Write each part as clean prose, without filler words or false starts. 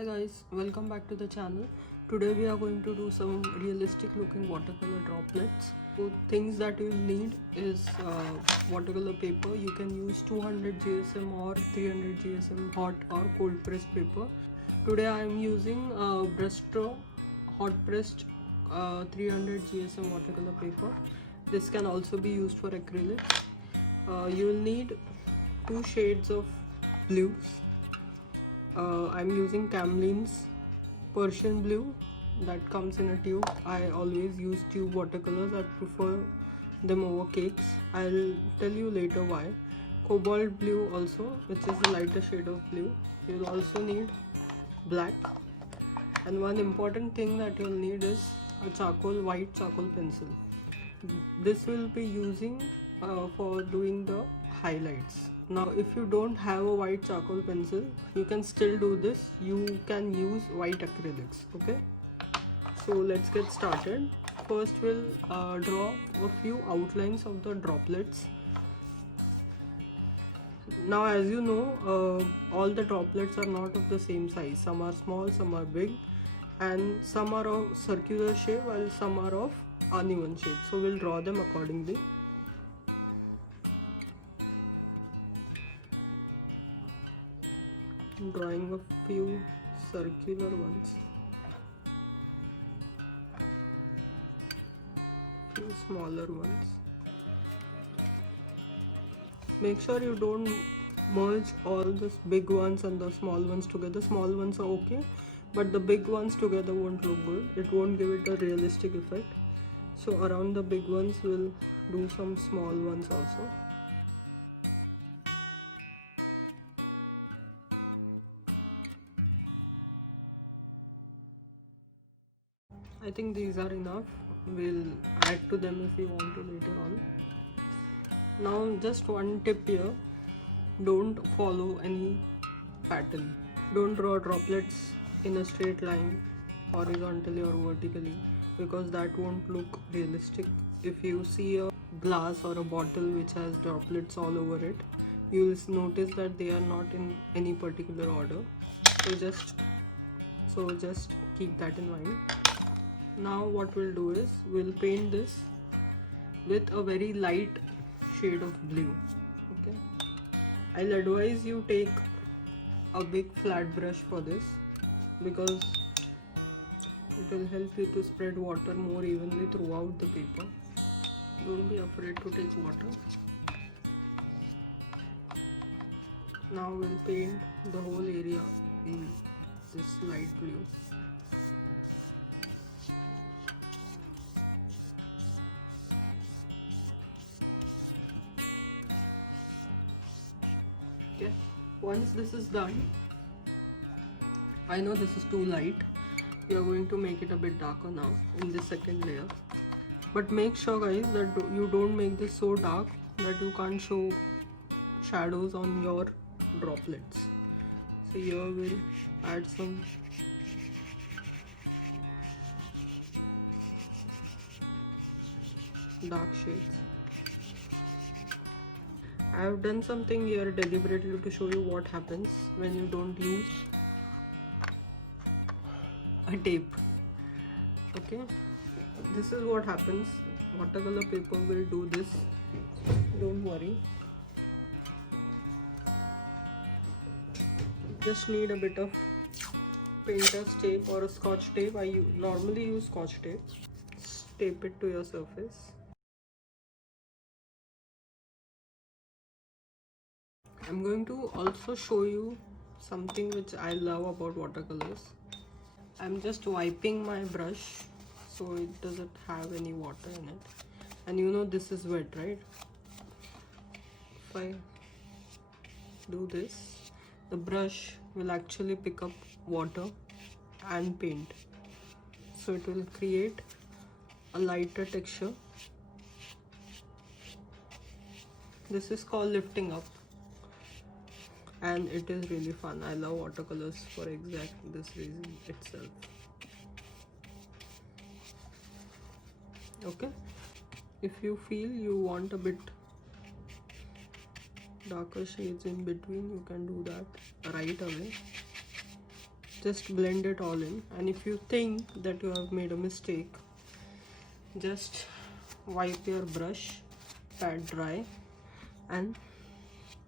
Hi guys, welcome back to the channel. Today we are going to do some realistic looking watercolor droplets. So things that you'll need is watercolor paper. You can use 200 GSM or 300 GSM hot or cold pressed paper. Today I am using Brustro hot pressed 300 GSM watercolor paper. This can also be used for acrylics. You will need two shades of blues. I'm using Camlin's Persian blue that comes in a tube. I always use tube watercolors. I prefer them over cakes. I'll tell you later why. Cobalt blue also, which is the lighter shade of blue. You'll also need black. And one important thing that you'll need is a white charcoal pencil. This will be using for doing the highlights. Now if you don't have a white charcoal pencil, you can still do this. You can use white acrylics. Okay, so let's get started. First we'll draw a few outlines of the droplets. Now as you know, all the droplets are not of the same size. Some are small, some are big, and some are of circular shape while some are of uneven shape. So we'll draw them accordingly. I'm drawing a few circular ones, few smaller ones. Make sure you don't merge all the big ones and the small ones together. Small ones are okay, but the big ones together won't look good. It won't give it a realistic effect. So around the big ones we'll do some small ones also. I think these are enough. We'll add to them if we want to later on. Now just one tip here, don't follow any pattern. Don't draw droplets in a straight line horizontally or vertically, because that won't look realistic. If you see a glass or a bottle which has droplets all over it, you will notice that they are not in any particular order. So just keep that in mind. Now what we'll do is we'll paint this with a very light shade of blue. Okay, I'll advise you take a big flat brush for this, because it will help you to spread water more evenly throughout the paper. Don't be afraid to take water. Now we'll paint the whole area in this light blue. Okay, once this is done, I know this is too light. We are going to make it a bit darker now in the second layer. But make sure guys that you don't make this so dark that you can't show shadows on your droplets. So here we'll add some dark shades. I have done something here deliberately to show you what happens when you don't use a tape. Okay, this is what happens. Watercolor paper will do this, don't worry. Just need a bit of painter's tape or a scotch tape. I normally use scotch tape. Tape it to your surface. I'm going to also show you something which I love about watercolors. I'm just wiping my brush so it doesn't have any water in it. And you know this is wet, right? If I do this, the brush will actually pick up water and paint. So it will create a lighter texture. This is called lifting up. And it is really fun. I love watercolors for exactly this reason itself. Okay, if you feel you want a bit darker shades in between, you can do that right away. just blend it all in, and if you think that you have made a mistake, just wipe your brush, pat dry, and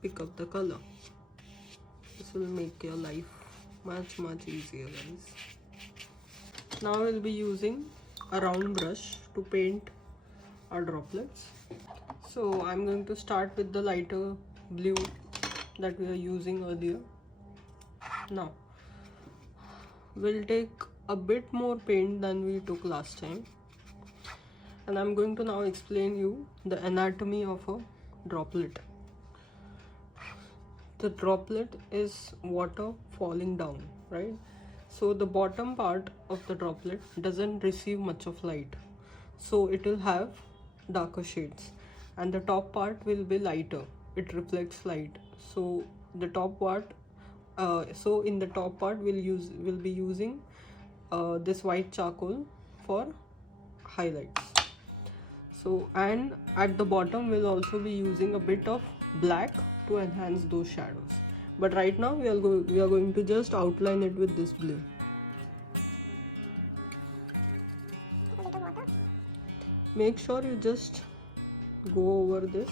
pick up the color. This will make your life much easier, guys. Now we'll be using a round brush to paint our droplets. So I'm going to start with the lighter blue that we are using earlier. Now we'll take a bit more paint than we took last time, and I'm going to now explain you the anatomy of a droplet. The droplet is water falling down, right? So the bottom part of the droplet doesn't receive much of light, so it will have darker shades, and the top part will be lighter. It reflects light. So the top part, in the top part we'll be using this white charcoal for highlights. So, and at the bottom we'll also be using a bit of black to enhance those shadows. But right now we are going to just outline it with this blue. Make sure you just go over this.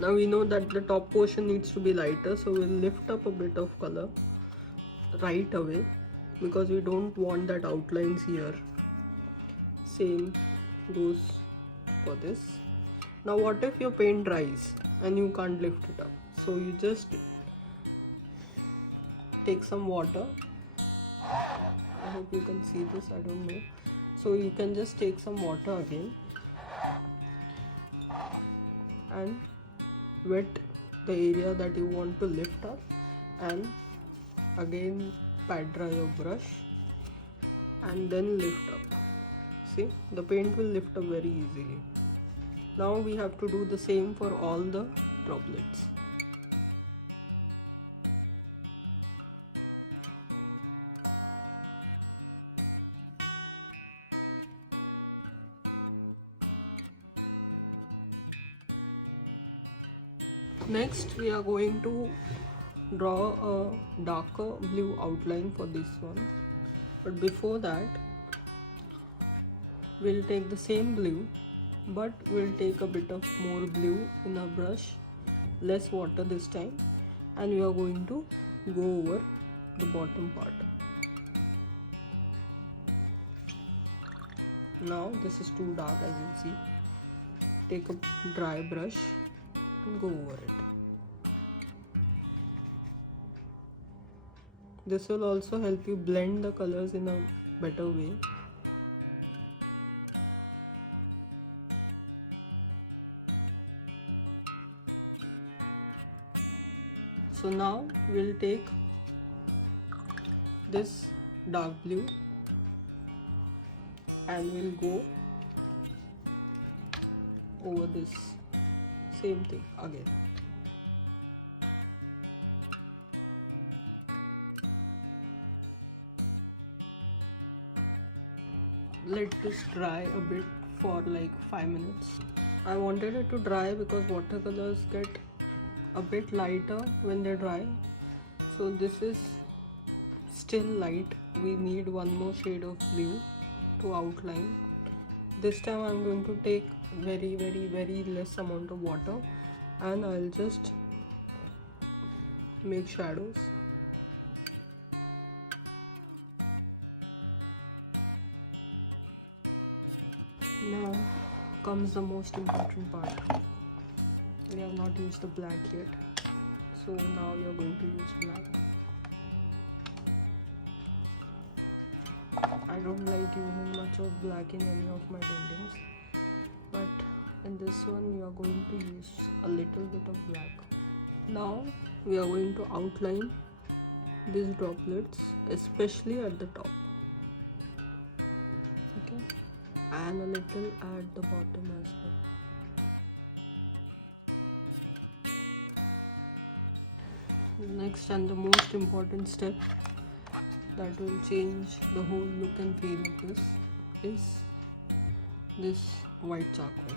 Now we know that the top portion needs to be lighter, so we'll lift up a bit of color right away because we don't want that outlines here. Same goes for this. Now what if your paint dries and you can't lift it up? So you just take some water. I hope you can see this, I don't know. So you can just take some water again and wet the area that you want to lift up, and again pat dry your brush and then lift up. See, the paint will lift up very easily. Now we have to do the same for all the droplets. Next we are going to draw a darker blue outline for this one, but before that we'll take the same blue, but we'll take a bit of more blue in our brush, less water this time, and we are going to go over the bottom part. Now this is too dark, as you see. Take a dry brush and go over it. This will also help you blend the colors in a better way. So now we'll take this dark blue and we'll go over this same thing again. Let this dry a bit for like 5 minutes. I wanted it to dry because watercolors get a bit lighter when they dry. So this is still light. We need one more shade of blue to outline. This time I'm going to take very less amount of water and I'll just make shadows. Now comes the most important part. We have not used the black yet, so now we are going to use black. I don't like using much of black in any of my paintings, but in this one we are going to use a little bit of black. Now we are going to outline these droplets, especially at the top, okay, and a little at the bottom as well. Next and the most important step that will change the whole look and feel of this is this white charcoal.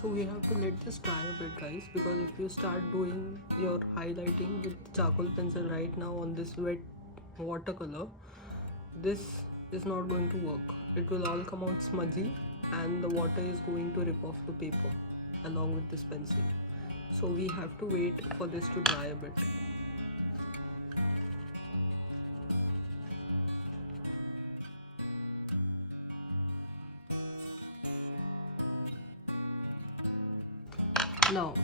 So we have to let this dry a bit, guys, because if you start doing your highlighting with charcoal pencil right now on this wet watercolor, this is not going to work. It will all come out smudgy and the water is going to rip off the paper along with this pencil. So we have to wait for this to dry a bit. Now,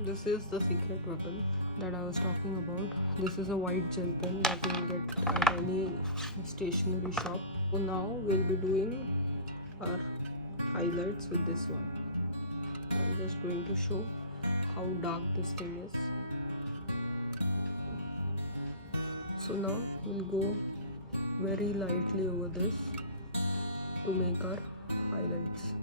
this is the secret weapon that I was talking about. This is a white gel pen that you will get at any stationery shop. So now we'll be doing our highlights with this one. I'm just going to show how dark this thing is. So now we'll go very lightly over this to make our highlights.